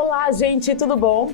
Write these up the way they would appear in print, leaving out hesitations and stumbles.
Olá, gente, tudo bom?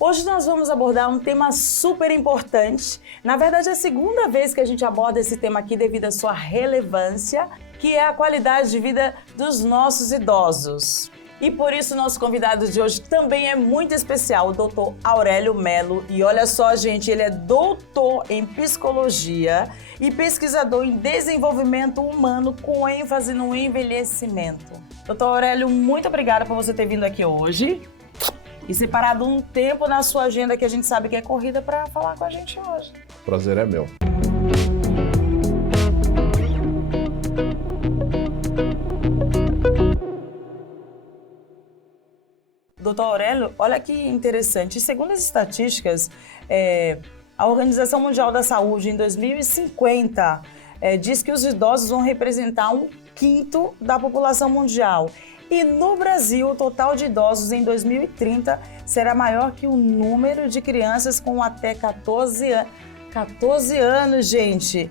Hoje nós vamos abordar um tema super importante. Na verdade, é a segunda vez que a gente aborda esse tema aqui devido à sua relevância, que é a qualidade de vida dos nossos idosos. E por isso nosso convidado de hoje também é muito especial, o Dr. Aurélio Melo. E olha só, gente, ele é doutor em psicologia e pesquisador em desenvolvimento humano com ênfase no envelhecimento. Dr. Aurélio, muito obrigada por você ter vindo aqui hoje e separado um tempo na sua agenda que a gente sabe que é corrida para falar com a gente hoje. Prazer é meu. Doutor Aurélio, olha que interessante. Segundo as estatísticas, a Organização Mundial da Saúde, em 2050, diz que os idosos vão representar 1/5 da população mundial. E no Brasil, o total de idosos em 2030 será maior que o número de crianças com até 14 anos, gente.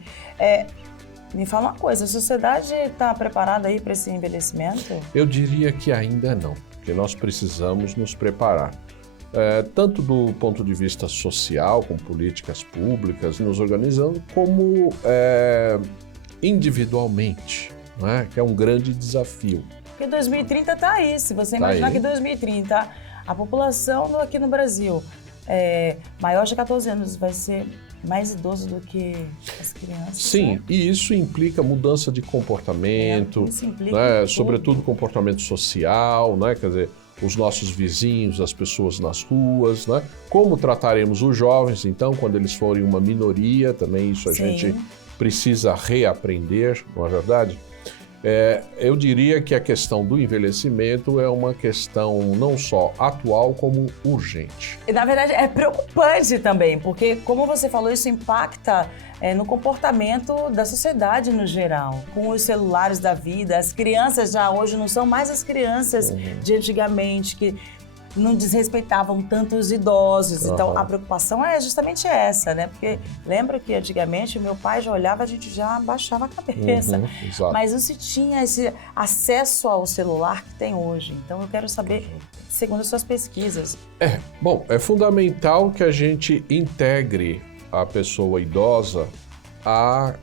Me fala uma coisa, a sociedade está preparada aí para esse envelhecimento? Eu diria que ainda não, porque nós precisamos nos preparar. Tanto do ponto de vista social, com políticas públicas, nos organizando, como individualmente, né? Que é um grande desafio. Porque 2030 está aí. Se você imaginar que em 2030 a população aqui no Brasil maior de 14 anos vai ser mais idoso do que as crianças. Sim, né? E isso implica mudança de comportamento, Isso implica né? Sobretudo comportamento social, né? Quer dizer, os nossos vizinhos, as pessoas nas ruas, né? Como trataremos os jovens, então, quando eles forem uma minoria, também isso a gente precisa reaprender, não é verdade? Eu diria que a questão do envelhecimento é uma questão não só atual, como urgente. E, na verdade, é preocupante também, porque, como você falou, isso impacta no comportamento da sociedade no geral. Com os celulares da vida, as crianças já hoje não são mais as crianças de antigamente, que não desrespeitavam tanto os idosos. Então, a preocupação é justamente essa, né? Porque lembro que antigamente o meu pai já olhava, a gente já baixava a cabeça. Mas não se tinha esse acesso ao celular que tem hoje. Então, eu quero saber, segundo as suas pesquisas. Bom, é fundamental que a gente integre a pessoa idosa à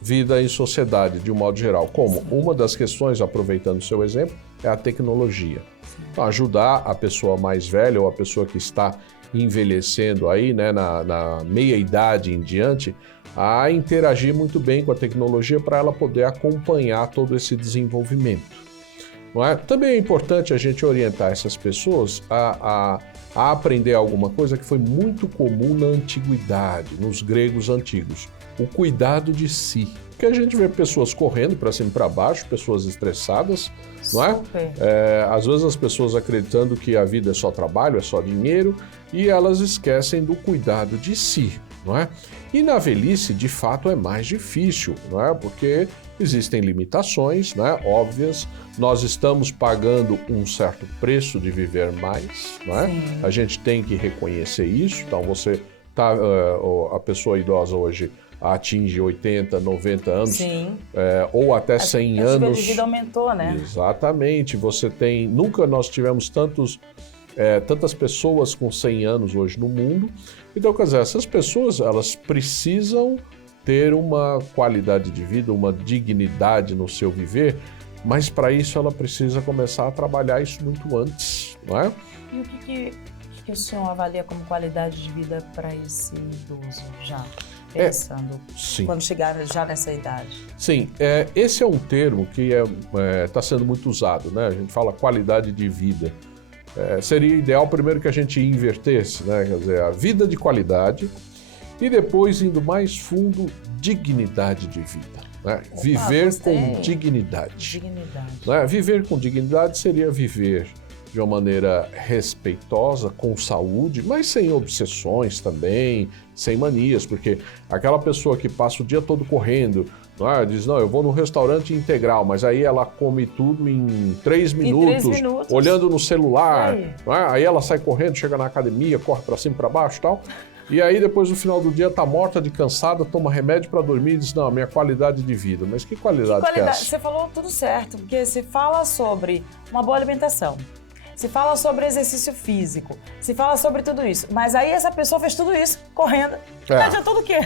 vida em sociedade, de um modo geral. Como uma das questões, aproveitando o seu exemplo, é a tecnologia. Então, ajudar a pessoa mais velha ou a pessoa que está envelhecendo aí, né, na meia-idade em diante, a interagir muito bem com a tecnologia para ela poder acompanhar todo esse desenvolvimento. Não é? Também é importante a gente orientar essas pessoas a aprender alguma coisa que foi muito comum na antiguidade, nos gregos antigos, o cuidado de si. Porque a gente vê pessoas correndo para cima e para baixo, pessoas estressadas, não é? Às vezes as pessoas acreditando que a vida é só trabalho, é só dinheiro, e elas esquecem do cuidado de si, não é? E na velhice, de fato, é mais difícil, não é? Porque existem limitações, né, óbvias. Nós estamos pagando um certo preço de viver mais, não é? A gente tem que reconhecer isso. Então, a pessoa idosa hoje atinge 80, 90 anos, ou até 100 anos. A vida de vida aumentou, né? Exatamente. Nunca nós tivemos tantas pessoas com 100 anos hoje no mundo. Então, quer dizer, essas pessoas, elas precisam ter uma qualidade de vida, uma dignidade no seu viver, mas para isso ela precisa começar a trabalhar isso muito antes, não é? E o que o senhor avalia como qualidade de vida para esse idoso já? Pensando, quando chegar já nessa idade. Sim, esse é um termo que está sendo muito usado, né? A gente fala qualidade de vida. Seria ideal primeiro que a gente invertesse, né? Quer dizer, a vida de qualidade e depois, indo mais fundo, dignidade de vida. Né? Viver com dignidade. Né? Viver com dignidade seria viver de uma maneira respeitosa, com saúde, mas sem obsessões também, sem manias, porque aquela pessoa que passa o dia todo correndo, não é? Diz, não, eu vou num restaurante integral, mas aí ela come tudo em 3 minutos, olhando no celular, não é? Aí ela sai correndo, chega na academia, corre para cima e para baixo e tal, e aí depois no final do dia tá morta de cansada, toma remédio para dormir e diz, não, a minha qualidade de vida. Mas que qualidade que é essa? Você falou tudo certo, porque você fala sobre uma boa alimentação, se fala sobre exercício físico, se fala sobre tudo isso. Mas aí essa pessoa fez tudo isso correndo. Adiantou do quê?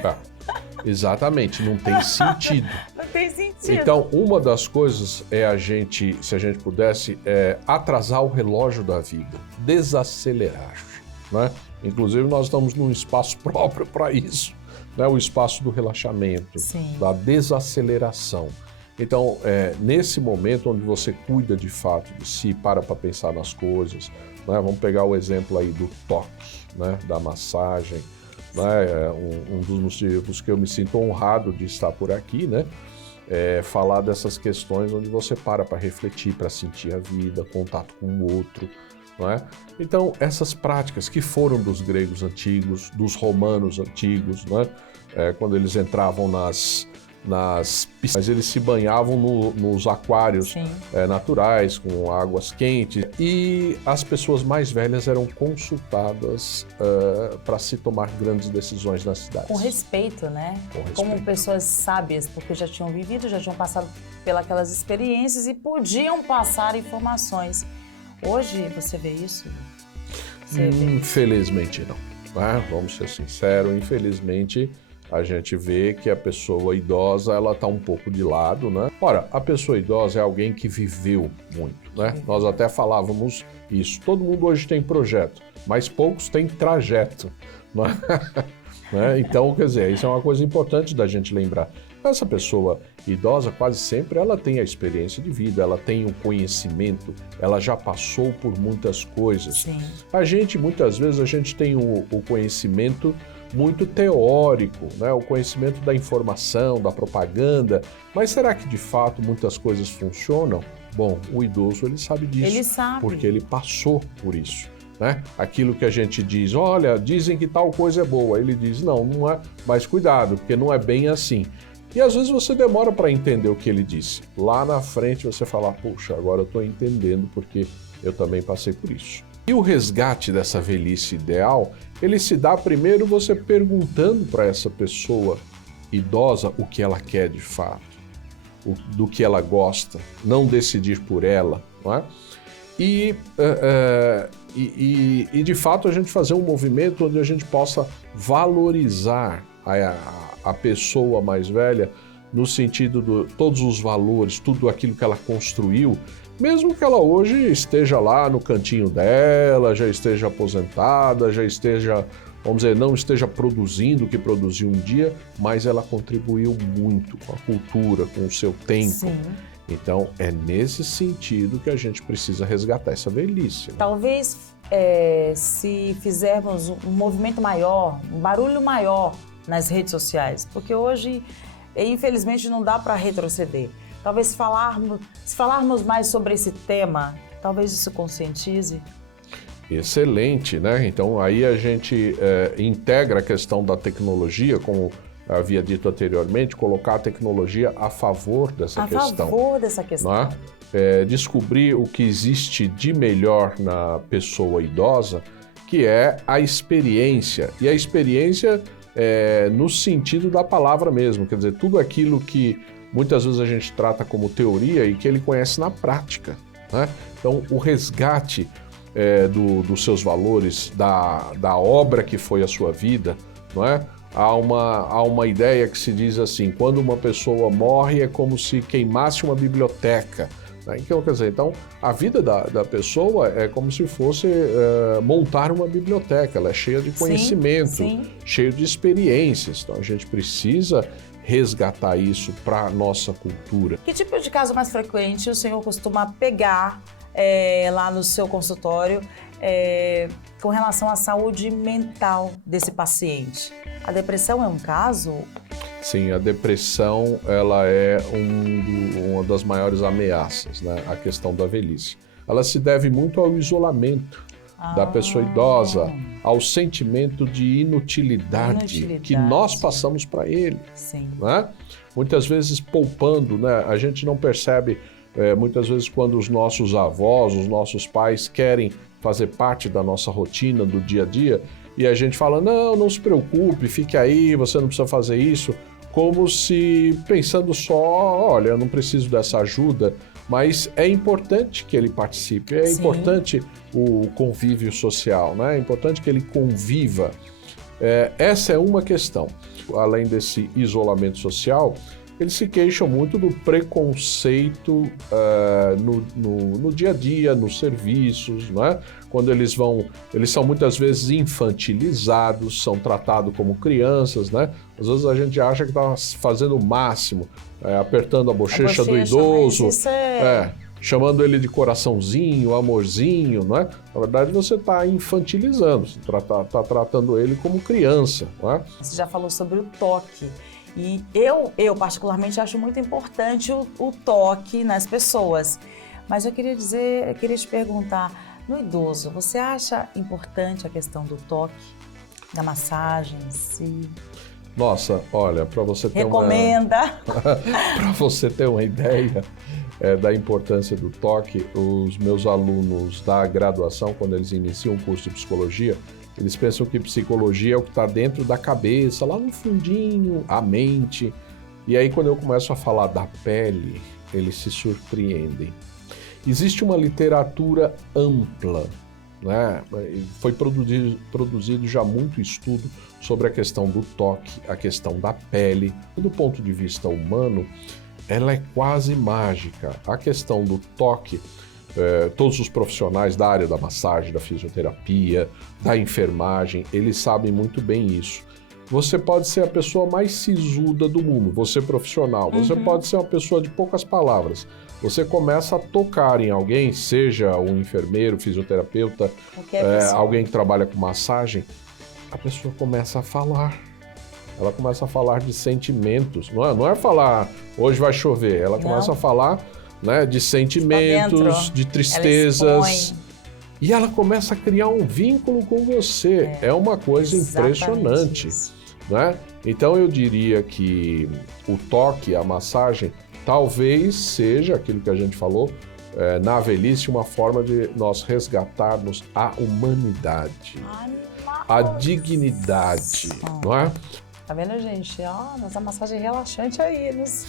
Exatamente, não tem sentido. Não tem sentido. Então, uma das coisas é a gente, se a gente pudesse, atrasar o relógio da vida, desacelerar, né? Inclusive, nós estamos num espaço próprio para isso, né? O espaço do relaxamento, Sim. da desaceleração. Então, nesse momento onde você cuida de fato de si, para pensar nas coisas, né? Vamos pegar o exemplo aí do toque, né? Da massagem, né? Um dos motivos que eu me sinto honrado de estar por aqui, né? Falar dessas questões onde você para refletir, para sentir a vida, contato com o outro, não é? Então, essas práticas que foram dos gregos antigos, dos romanos antigos, né? Quando eles entravam nas piscinas, eles se banhavam nos aquários naturais, com águas quentes, e as pessoas mais velhas eram consultadas para se tomar grandes decisões nas cidades. Com respeito, né? Com respeito. Como pessoas sábias, porque já tinham vivido, já tinham passado pelas experiências e podiam passar informações. Hoje, você vê isso? Infelizmente não, né? Vamos ser sinceros, infelizmente a gente vê que a pessoa idosa, ela está um pouco de lado, né? Ora, a pessoa idosa é alguém que viveu muito, né? Nós até falávamos isso. Todo mundo hoje tem projeto, mas poucos têm trajeto, né? Então, quer dizer, isso é uma coisa importante da gente lembrar. Essa pessoa idosa, quase sempre, ela tem a experiência de vida, ela tem o conhecimento, ela já passou por muitas coisas. Sim. Muitas vezes, a gente tem o conhecimento muito teórico, né? O conhecimento da informação, da propaganda, mas será que de fato muitas coisas funcionam? Bom, o idoso ele sabe disso, ele sabe, porque ele passou por isso, né? Aquilo que a gente diz, olha, dizem que tal coisa é boa, ele diz, não é, mas cuidado, porque não é bem assim. E às vezes você demora para entender o que ele disse. Lá na frente você fala, puxa, agora eu estou entendendo porque eu também passei por isso. E o resgate dessa velhice ideal, ele se dá primeiro você perguntando para essa pessoa idosa o que ela quer de fato, do que ela gosta, não decidir por ela, não é? E de fato a gente fazer um movimento onde a gente possa valorizar a pessoa mais velha no sentido de todos os valores, tudo aquilo que ela construiu, mesmo que ela hoje esteja lá no cantinho dela, já esteja aposentada, já esteja, vamos dizer, não esteja produzindo o que produziu um dia, mas ela contribuiu muito com a cultura, com o seu tempo. Sim. Então, é nesse sentido que a gente precisa resgatar essa velhice. Né? Talvez, se fizermos um movimento maior, um barulho maior nas redes sociais, porque hoje, infelizmente, não dá para retroceder. Talvez se falarmos mais sobre esse tema, talvez isso conscientize. Excelente, né? Então aí a gente integra a questão da tecnologia, como havia dito anteriormente, colocar a tecnologia a favor dessa questão. A favor dessa questão. Né? Descobrir o que existe de melhor na pessoa idosa, que é a experiência. E a experiência no sentido da palavra mesmo, quer dizer, tudo aquilo que muitas vezes a gente trata como teoria e que ele conhece na prática, né? Então, o resgate dos seus valores, da obra que foi a sua vida, não é? Há uma ideia que se diz assim, quando uma pessoa morre é como se queimasse uma biblioteca. Né? Então, quer dizer, a vida da pessoa é como se fosse montar uma biblioteca, ela é cheia de conhecimento, sim. cheia de experiências. Então, a gente precisa resgatar isso para a nossa cultura. Que tipo de caso mais frequente o senhor costuma pegar lá no seu consultório com relação à saúde mental desse paciente? A depressão é um caso? Sim, a depressão ela é uma das maiores ameaças, né? A questão da velhice. Ela se deve muito ao isolamento da pessoa idosa, ao sentimento de inutilidade que nós passamos para ele. Sim. Né? Muitas vezes poupando, né? A gente não percebe, muitas vezes, quando os nossos avós, os nossos pais querem fazer parte da nossa rotina, do dia a dia, e a gente fala, não se preocupe, fique aí, você não precisa fazer isso, como se pensando só, olha, eu não preciso dessa ajuda, Mas é importante que ele participe, é Sim. importante o convívio social, né? É importante que ele conviva. Essa é uma questão. Além desse isolamento social, eles se queixam muito do preconceito no dia a dia, nos serviços, né? Quando eles são muitas vezes infantilizados, são tratados como crianças, né? Às vezes a gente acha que está fazendo o máximo, apertando a bochecha do idoso, mas isso chamando ele de coraçãozinho, amorzinho, né? Na verdade você está infantilizando, você está tratando ele como criança, né? Você já falou sobre o toque. E eu particularmente acho muito importante o toque nas pessoas. Mas eu queria te perguntar, no idoso, você acha importante a questão do toque, da massagem em si? Nossa, olha, para você ter Recomenda? Para você ter uma ideia da importância do toque, os meus alunos da graduação, quando eles iniciam o curso de psicologia, eles pensam que psicologia é o que está dentro da cabeça, lá no fundinho, a mente. E aí, quando eu começo a falar da pele, eles se surpreendem. Existe uma literatura ampla, né? Foi produzido já muito estudo sobre a questão do toque, a questão da pele. E do ponto de vista humano, ela é quase mágica. A questão do toque, todos os profissionais da área da massagem, da fisioterapia, da enfermagem, eles sabem muito bem isso. Você pode ser a pessoa mais sisuda do mundo, você profissional, você pode ser uma pessoa de poucas palavras. Você começa a tocar em alguém, seja um enfermeiro, fisioterapeuta, alguém que trabalha com massagem, a pessoa começa a falar. Ela começa a falar de sentimentos, não é falar hoje vai chover, ela começa a falar, né, de sentimentos, de tristezas. E ela começa a criar um vínculo com você. É uma coisa impressionante, né? Então eu diria que o toque, a massagem, talvez seja aquilo que a gente falou, na velhice, uma forma de nós resgatarmos a humanidade, a dignidade, não é? Tá vendo, gente? Ó, nossa massagem relaxante aí nos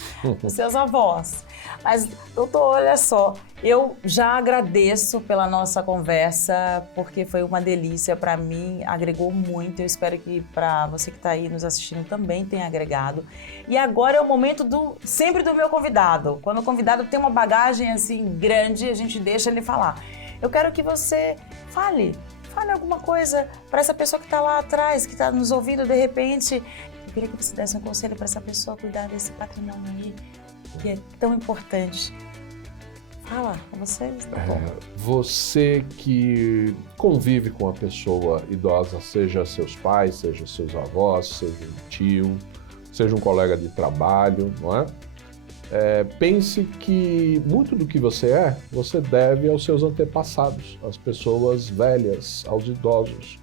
seus avós. Mas, doutor, olha só, eu já agradeço pela nossa conversa, porque foi uma delícia para mim, agregou muito. Eu espero que para você que está aí nos assistindo também tenha agregado. E agora é o momento sempre do meu convidado. Quando o convidado tem uma bagagem assim grande, a gente deixa ele falar. Eu quero que você fale alguma coisa para essa pessoa que está lá atrás, que está nos ouvindo de repente. Eu queria que você desse um conselho para essa pessoa cuidar desse patrimônio aí, que é tão importante. Fala com vocês. Você que convive com a pessoa idosa, seja seus pais, seja seus avós, seja um tio, seja um colega de trabalho, não é? Pense que muito do que você deve aos seus antepassados, às pessoas velhas, aos idosos.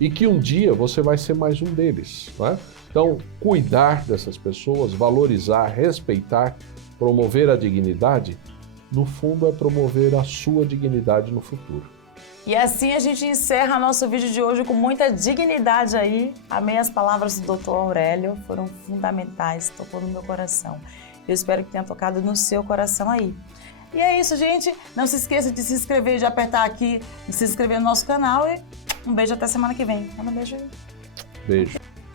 E que um dia você vai ser mais um deles, não é? Então, cuidar dessas pessoas, valorizar, respeitar, promover a dignidade, no fundo é promover a sua dignidade no futuro. E assim a gente encerra nosso vídeo de hoje com muita dignidade aí. Amei as palavras do Dr. Aurélio, foram fundamentais, tocou no meu coração. Eu espero que tenha tocado no seu coração aí. E é isso, gente. Não se esqueça de se inscrever, de apertar aqui, de se inscrever no nosso canal e um beijo até semana que vem. Manda um beijo aí. Beijo.